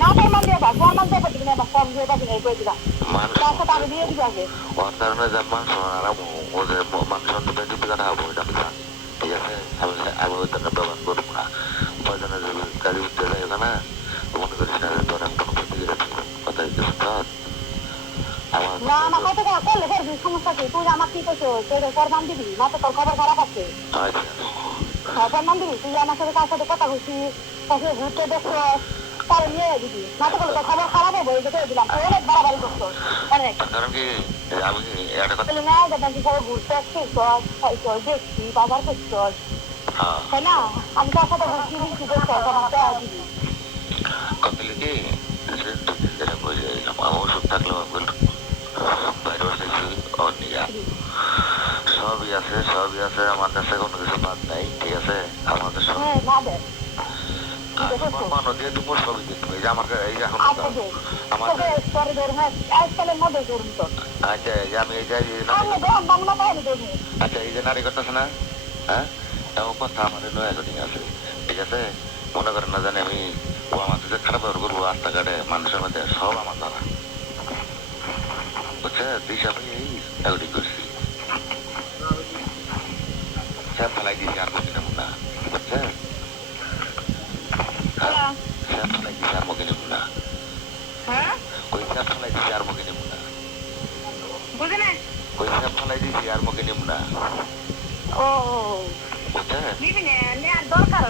না প্রমাণ দিয়ে বা প্রমাণ দিয়ে পাচ্ছি না বা ফর্ম দিয়ে পাচ্ছি না এই বই দিবা তার সাথে আমি দিয়ে দিবি আগে ওর কারণে যে মানুষ আরাম ওদের মানুষ অন্তত দিতে কথা হবো এটা আমি জানি ঠিক আছে আমি ওই টাকা ব্যবহার করবো না প্রয়োজনে যদি গাড়ি উঠতে যায় না মনে করিস না তোর আমি কোনো প্রতিক্রিয়া কথা দিতেছ তো আমার না না কত টাকা করলে করবি সমস্যা কি তুই আমার কি করছো তুই প্রমাণ দিবি না তো তোর খবর খারাপ আছে প্রমাণ দিবি তুই আমার সাথে কার সাথে কথা বলছিস তাকে ঘুরতে দেখছো তার নিয়ে দিবি না তো তোর খবর খারাপ হবে এই দেখে দিলাম তুই অনেক বাড়াবাড়ি করছো অনেক কারণ কি আমি একটা কথা না দেখেন তুই সবাই ঘুরতে আসছিস দেখছি বাজার করছিস তাই না আমি তার সাথে ঘুরছি দিচ্ছি দেখছো আমার দিবি কথা কি যেটা বুঝে আমার ওষুধ থাকলেও বাইরে বসেছি অনিয়া সবই আছে আমার কাছে কোনো কিছু বাদ নাই ঠিক আছে আমাদের সব মানো দিয়ে তুমি সবই দেখবে এই যে আমাকে এই যে এখন আমার আচ্ছা এই যে আমি এই যে আচ্ছা এই যে নারী করতেছে না হ্যাঁ এমন কথা আমাদের নয়া কঠিন আছে ঠিক আছে মনে করেন না জানি আমি ও আমার কাছে খারাপ ব্যবহার করবো রাস্তাঘাটে মানুষের মধ্যে সব আমার দ্বারা বুঝছে দিশা ভাই এই এলডি করছি স্যার ফেলাই দিয়েছি আর মুখে নেব না বুঝছে স্যার ফেলাই দিয়েছি আর মুখে নেব না ওই স্যার ফেলাই দিয়েছি আর মুখে নেব না ওই স্যার ফেলাই দিয়েছি আর মুখে নেব না ও বুঝছে দরকার